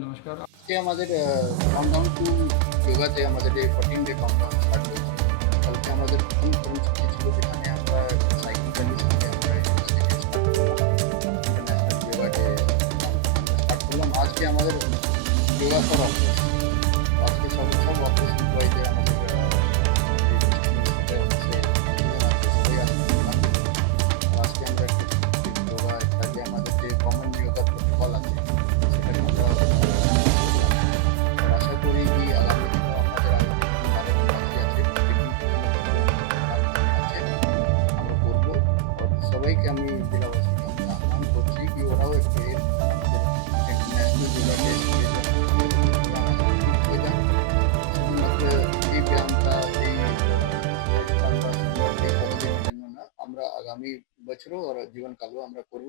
নমস্কার। আজকে আমাদের কাউন্টডাউন টু যোগাতে আমাদের এই 14 ডে কাউন্টডাউন স্টার্ট হয়েছে। কালকে আমাদের প্রথম কর্মসূচি ছিল যেখানে আমরা সাইকেল র্যালির সঙ্গে আমরা স্টার্ট করলাম। ইন্টারন্যাশনাল যোগা ডে আমরা স্টার্ট করলাম। আজকে আমাদের যোগা ফর অফিস। আজকে সব অফিস এমপ্লয়ীদের আমাদের যে সাথে অফিসে যতজন আছে সবাই আজকে যোগদান করলাম। আর আজকে আমরা একটা যোগা একটা যে আমাদের যে কমন যোগা প্রোটোকল আছে সেটাকে আমরা করলাম। আর আশা করি কি আগামী দিনেও আমাদের আরো বাকি আছে, বিভিন্ন প্রোগ্রাম আছে, আমরা করব। আর সবাইকে আমি জেলাবাসীকে আমি আহ্বান করছি কি ওরাও একটু আমাদের ন্যাশনাল যোগা ডে সেলিব্রেশন যে প্রোগ্রাম আছে যুক্ত হয়ে যান। শুধুমাত্র এই ব্যায়ামটা এই এক্সারসাইজটা আমরা শুধুমাত্র এই কতদিনের জন্য না, আমরা আগামী বছরও আর জীবনকালও আমরা করব।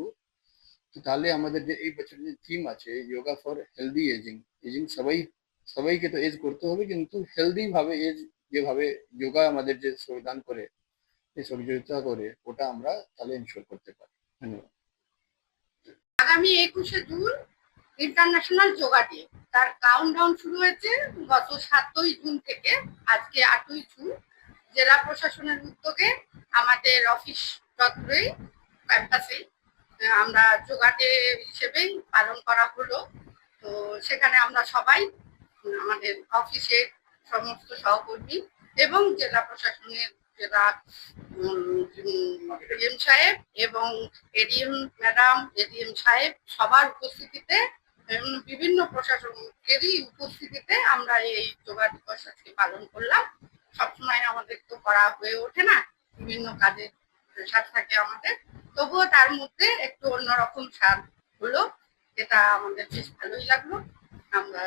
তো তাহলে আমাদের যে এই বছরের যে থিম আছে yoga for healthy ageing, ageing সবাইকে তো এজ করতে হবে কিন্তু হেলদি ভাবে এজ, যেভাবে যোগা আমাদের যে সংবিধান করে এই সহযোগিতা করে ওটা আমরা তাহলে ইনশোর করতে পারি। ধন্যবাদ। আগামী 21শে জুন ইন্টারন্যাশনাল যোগা ডে। তার কাউন্টডাউন শুরু হয়েছে গত 7ই জুন থেকে। আজকে 8ই জুন। জেলা প্রশাসনের উদ্যোগে আমাদের অফিস চত্বরে ক্যাম্পাসে আমরা যোগা ডে হিসেবেই পালন করা হলো। তো সেখানে আমরা সবাই আমাদের অফিসের সমস্ত সহকর্মী এবং জেলা প্রশাসনের জেলা ডিএম সাহেব এবং এডিএম ম্যাডাম, এডিএম সাহেব সবার উপস্থিতিতে বিভিন্ন প্রশাসনেরই উপস্থিতিতে আমরা এই যোগা দিবস আজকে পালন করলাম। সবসময় আমাদের তো করা হয়ে ওঠে না, বিভিন্ন কাজে প্রেশার থাকে আমাদের, তবুও তার মধ্যে একটু অন্যরকম স্বাদ হলো, এটা আমাদের বেশ ভালোই লাগলো। আমরা